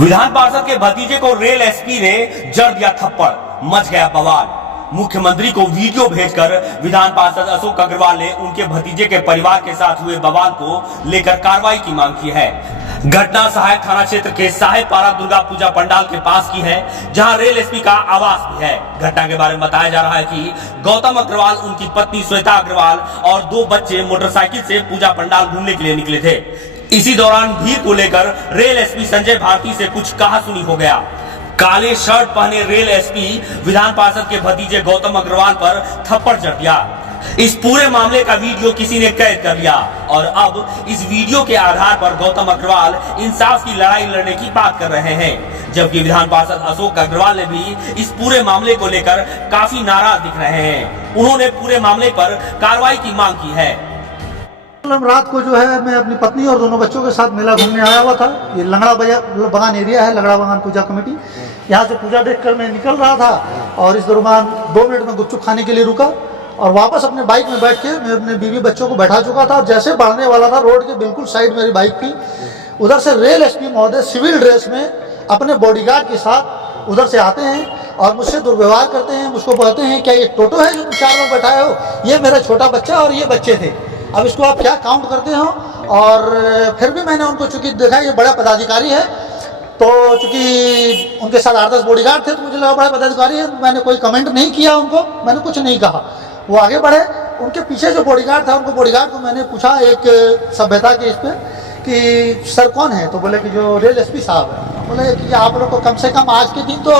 विधान पार्षद के भतीजे को रेल एसपी ने जड़ दिया थप्पड़, मच गया बवाल। मुख्यमंत्री को वीडियो भेजकर विधान पार्षद अशोक अग्रवाल ने उनके भतीजे के परिवार के साथ हुए बवाल को लेकर कार्रवाई की मांग की है। घटना सहायक थाना क्षेत्र के साहेबपारा दुर्गा पूजा पंडाल के पास की है, जहां रेल एसपी का आवास भी है। घटना के बारे में बताया जा रहा है कि गौतम अग्रवाल, उनकी पत्नी श्वेता अग्रवाल और 2 बच्चे मोटरसाइकिल से पूजा पंडाल घूमने के लिए निकले थे। इसी दौरान भीड़ को लेकर रेल एसपी संजय भारती से कुछ कहासुनी हो गया। काले शर्ट पहने रेल एसपी विधान पार्षद के भतीजे गौतम अग्रवाल पर थप्पड़ जड़ दिया। इस पूरे मामले का वीडियो किसी ने कैद कर लिया और अब इस वीडियो के आधार पर गौतम अग्रवाल इंसाफ की लड़ाई लड़ने की बात कर रहे हैं, जबकि विधान पार्षद अशोक अग्रवाल ने भी इस पूरे मामले को लेकर काफी नाराज दिख रहे हैं। उन्होंने पूरे मामले पर कार्रवाई की मांग की है। रात को जो है मैं अपनी पत्नी और दोनों बच्चों के साथ मेला घूमने आया हुआ था। ये लंगड़ा बगान एरिया है, लंगड़ा बगान पूजा कमेटी। यहाँ से पूजा देखकर मैं निकल रहा था और इस दौरान 2 मिनट में गुपचुप खाने के लिए रुका और वापस अपने बाइक में बैठ के मैं अपने बीवी बच्चों को बैठा चुका था और जैसे बढ़ने वाला था, रोड के बिल्कुल साइड मेरी बाइक थी। उधर से रेल एसपी महोदय सिविल ड्रेस में अपने बॉडीगार्ड के साथ उधर से आते हैं और मुझसे दुर्व्यवहार करते हैं। मुझको कहते हैं क्या ये टोटो है जो तुम 4 लोग बैठाए हो? ये मेरा छोटा बच्चा और ये बच्चे थे, अब इसको आप क्या काउंट करते हो? और फिर भी मैंने उनको चूंकि देखा ये बड़ा पदाधिकारी है, तो चूंकि उनके साथ 8-10 बॉडीगार्ड थे तो मुझे लगा बड़ा पदाधिकारी है, मैंने कोई कमेंट नहीं किया उनको, मैंने कुछ नहीं कहा। वो आगे बढ़े, उनके पीछे जो बॉडीगार्ड था उनको बॉडीगार्ड को मैंने पूछा एक सभ्यता के इस पर कि सर कौन है? तो बोले कि जो रेल एसपी साहब है। बोले कि आप लोग को कम से कम आज के दिन तो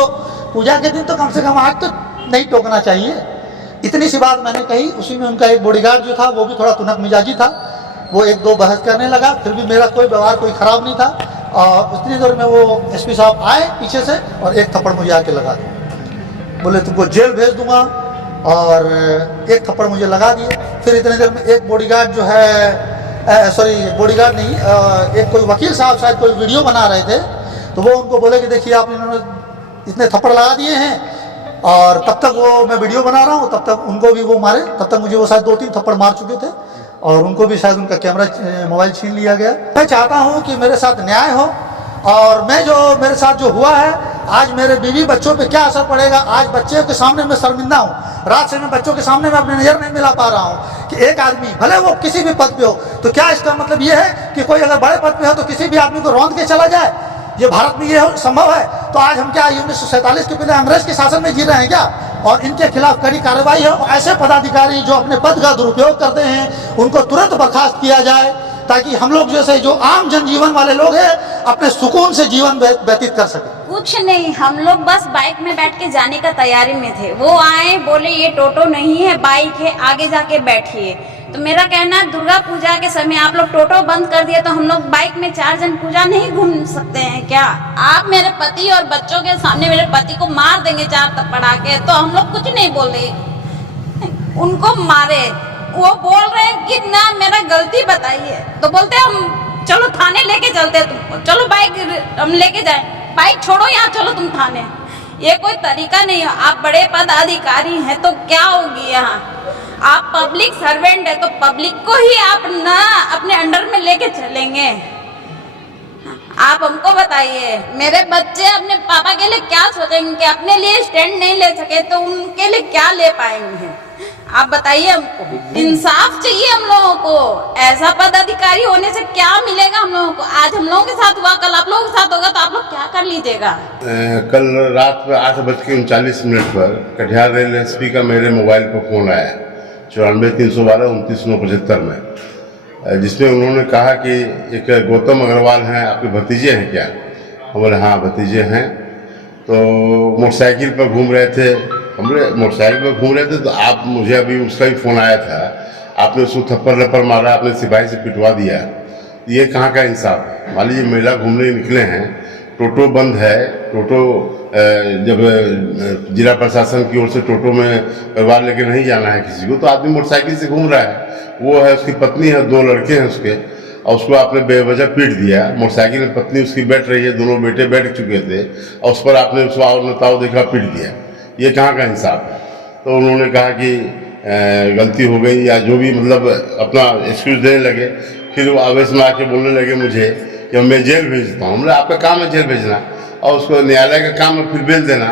पूजा के दिन तो कम से कम आज तो नहीं टोकना चाहिए। इतनी सी बात मैंने कही। उसी में उनका एक बॉडीगार्ड जो था वो भी थोड़ा तुनक मिजाजी था, वो 1-2 बहस करने लगा। फिर भी मेरा कोई व्यवहार कोई खराब नहीं था और उतनी देर में वो एसपी साहब आए पीछे से और एक थप्पड़ मुझे आके लगा दिया। बोले तुमको जेल भेज दूंगा और एक थप्पड़ मुझे लगा दिए। फिर इतनी देर में एक बॉडीगार्ड जो है, सॉरी बॉडीगार्ड नहीं, एक कोई वकील साहब शायद कोई वीडियो बना रहे थे, तो वो उनको बोले कि देखिए आप इन्होंने इतने थप्पड़ लगा दिए हैं और तब तक वो मैं वीडियो बना रहा हूँ, तब तक उनको भी वो मारे। तब तक मुझे वो शायद 2-3 थप्पड़ मार चुके थे और उनको भी शायद उनका कैमरा मोबाइल छीन लिया गया। मैं चाहता हूँ कि मेरे साथ न्याय हो और मैं जो मेरे साथ जो हुआ है, आज मेरे बीवी बच्चों पे क्या असर पड़ेगा। आज बच्चे के सामने मैं शर्मिंदा हूँ। रात से मैं बच्चों के सामने मैं अपनी नज़र नहीं मिला पा रहा हूँ कि एक आदमी भले वो किसी भी पद पे हो, तो क्या इसका मतलब ये है कि कोई अगर बड़े पद पे हो तो किसी भी आदमी को रौंद के चला जाए? ये भारत में ये संभव है? तो आज हम क्या 1947 के पहले अंग्रेज के शासन में जी रहे हैं क्या? और इनके खिलाफ कड़ी कार्रवाई हो। ऐसे पदाधिकारी जो अपने पद का दुरुपयोग करते हैं उनको तुरंत बर्खास्त किया जाए, ताकि हम लोग जैसे जो आम जनजीवन वाले लोग हैं अपने सुकून से जीवन व्यतीत कर सके। कुछ नहीं, हम लोग बस बाइक में बैठ के जाने का तैयारी में थे। वो आए, बोले ये टोटो नहीं है, बाइक है, आगे जाके बैठिए। तो मेरा कहना, दुर्गा पूजा के समय आप लोग टोटो बंद कर दिए तो हम लोग बाइक में 4 जन पूजा नहीं घूम सकते हैं क्या? आप मेरे पति और बच्चों के सामने मेरे पति को मार देंगे 4 थप्पड़ के, तो हम लोग कुछ नहीं बोल रहे। उनको मारे, वो बोल रहे हैं कि ना मेरा गलती बताइए, तो बोलते हम चलो थाने लेके चलते, तुमको चलो बाइक हम लेके जाए, बाइक छोड़ो यहाँ, चलो तुम थाने। ये कोई तरीका नहीं है। आप बड़े पदाधिकारी हैं तो क्या होगी यहाँ? आप पब्लिक सर्वेंट है तो पब्लिक को ही आप ना अपने अंडर में लेके चलेंगे? आप हमको बताइए, मेरे बच्चे अपने पापा के लिए क्या सोचेंगे? अपने लिए स्टैंड नहीं ले सके तो उनके लिए क्या ले पाएंगे? आप बताइए हमको। इंसाफ चाहिए हम लोगों को। ऐसा पदाधिकारी होने से क्या मिलेगा हम लोगों को? आज हम लोगों के साथ हुआ, कल आप लोगों के साथ होगा, तो आप लोग क्या कर लीजिएगा? कल रात 8:39 पर कटिहार रेल एसपी का मेरे मोबाइल पर फोन आया 94-312-29-975 में, जिसमें उन्होंने कहा कि एक गौतम अग्रवाल हैं, आपके भतीजे हैं क्या? हम बोले हाँ भतीजे हैं। तो मोटरसाइकिल पर घूम रहे थे, हमने मोटरसाइकिल पर घूम रहे थे, तो आप मुझे अभी उसका भी फ़ोन आया था, आपने उसको थप्पड़ मारा, आपने सिपाही से पिटवा दिया। ये कहाँ का इंसाफ है? मान लीजिए मेला घूमने निकले हैं, टोटो बंद है, टोटो जब जिला प्रशासन की ओर से टोटो में परिवार लेके नहीं जाना है किसी को, तो आदमी मोटरसाइकिल से घूम रहा है। वो है, उसकी पत्नी है, 2 लड़के हैं उसके, और उसको आपने बेवजह पीट दिया। मोटरसाइकिल में पत्नी उसकी बैठ रही है, दोनों बेटे बैठ चुके थे और उस पर आपने उसको और नताओ देखा पीट दिया। ये कहाँ का इंसाफ है? तो उन्होंने कहा कि गलती हो गई या जो भी, मतलब अपना एक्सक्यूज़ देने लगे। फिर वो आवेश में आके बोलने लगे मुझे कि मैं जेल भेजता हूँ। हमने आपका काम है जेल भेजना, और उसको न्यायालय का काम है फिर बेल देना।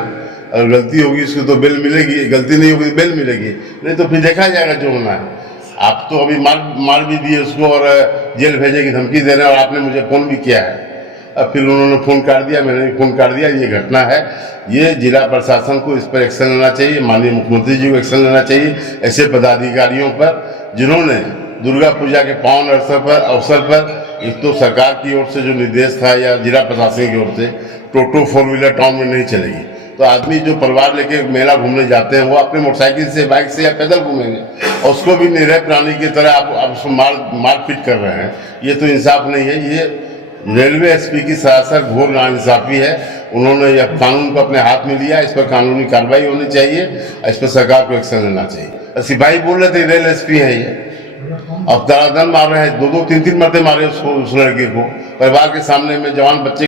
और गलती होगी उसको तो बेल मिलेगी, गलती नहीं होगी तो बेल मिलेगी, नहीं तो फिर देखा जाएगा जो होना है। आप तो अभी मार भी दिए उसको और जेल भेजे की धमकी दे रहे हैं, और आपने मुझे फ़ोन भी किया है। अब फिर उन्होंने फ़ोन काट दिया, मैंने भी फ़ोन काट दिया। ये घटना है, ये जिला प्रशासन को इस पर एक्शन लेना चाहिए, माननीय मुख्यमंत्री जी को एक्शन लेना चाहिए ऐसे पदाधिकारियों पर जिन्होंने दुर्गा पूजा के पावन अवसर पर एक तो सरकार की ओर से जो निर्देश था या जिला प्रशासन की ओर से टोटो 4 व्हीलर टाउन में नहीं चलेगी, तो आदमी जो परिवार लेके मेला घूमने जाते हैं वो अपने मोटरसाइकिल से, बाइक से या पैदल घूमेंगे, और उसको भी निरह प्राणी की तरह आप उसको मारपीट कर रहे हैं। ये तो इंसाफ नहीं है। ये रेलवे एसपी की सरासर घोर नाइंसाफी है। उन्होंने यह कानून को अपने हाथ में लिया, इस पर कानूनी कार्रवाई होनी चाहिए, इस पर सरकार को एक्शन लेना चाहिए। सिपाही बोल रहे थे रेल एसपी है ये, अब दरादन मार रहे हैं, 2-2, 3-3 मरते मारे उस लड़के को परिवार के सामने में, जवान बच्चे